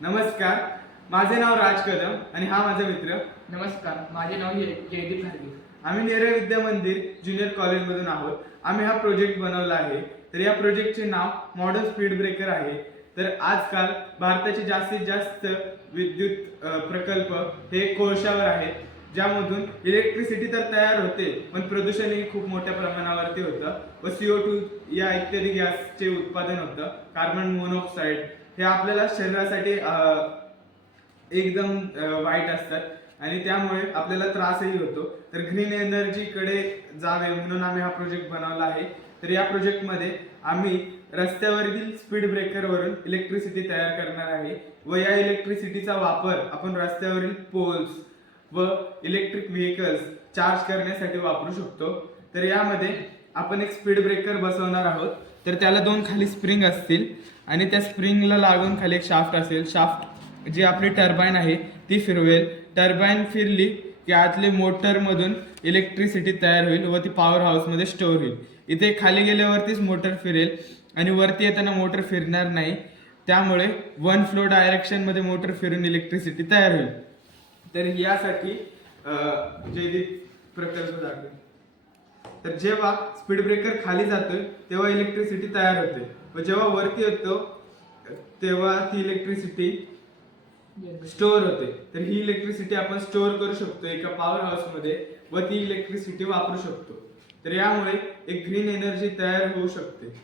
नमस्कार, माझे नाव राज कदम आणि हा माझा मित्र. नमस्कार, माझे नाव जयदीप खारगे. आम्ही नेरळ विद्या मंदिर ज्युनियर कॉलेजमधून आहोत. आम्ही हा प्रोजेक्ट बनवला आहे. तर या प्रोजेक्टचे नाव मॉडर्न स्पीड ब्रेकर आहे. तर आजकाल भारताचे जास्तीत जास्त विद्युत प्रकल्प हे कोळशावर आहेत, ज्यामधून इलेक्ट्रिसिटी तर तयार होते, पण प्रदूषणही खूप मोठ्या प्रमाणावरती होतं व CO2 या इत्यादी गॅसचे उत्पादन होतं. कार्बन मोनॉक्साईड हे आपल्याला शरीरासाठी एकदम वाईट असतात आणि त्यामुळे आपल्याला त्रासही होतो. तर ग्रीन एनर्जीकडे जावे म्हणून आम्ही हा प्रोजेक्ट बनवला आहे. तर या प्रोजेक्टमध्ये आम्ही रस्त्यावरील स्पीड ब्रेकरवरून इलेक्ट्रिसिटी तयार करणार आहे व या इलेक्ट्रिसिटीचा वापर आपण रस्त्यावरील पोल्स व इलेक्ट्रिक व्हेकल्स चार्ज करण्यासाठी वापरू शकतो. तर यामध्ये आपण एक स्पीड ब्रेकर बसवणार आहोत. तर त्याला दोन खाली स्प्रिंग असतील आणि त्या स्प्रिंगला लागून खाली एक शाफ्ट असेल. शाफ्ट जी आपली टर्बाईन आहे ती फिरवेल. टर्बाईन फिरली की आतले मोटरमधून इलेक्ट्रिसिटी तयार होईल व ती पॉवर हाऊसमध्ये स्टोअर होईल. इथे खाली गेल्यावरतीच मोटर फिरेल आणि वरती येताना मोटर फिरणार नाही. त्यामुळे वन फ्लो डायरेक्शनमध्ये मोटर फिरून इलेक्ट्रिसिटी तयार होईल. तर यासाठी जयदीप प्रकल्प दाखवेल. तर जेव्हा स्पीड ब्रेकर खाली जातोय तेव्हा इलेक्ट्रिसिटी तयार होते व जेव्हा वरती येतो तेव्हा ती इलेक्ट्रिसिटी स्टोअर होते. तर ही इलेक्ट्रिसिटी आपण स्टोअर करू शकतो एका पॉवर हाऊसमध्ये व ती इलेक्ट्रिसिटी वापरू शकतो. तर यामुळे एक ग्रीन एनर्जी तयार होऊ शकते.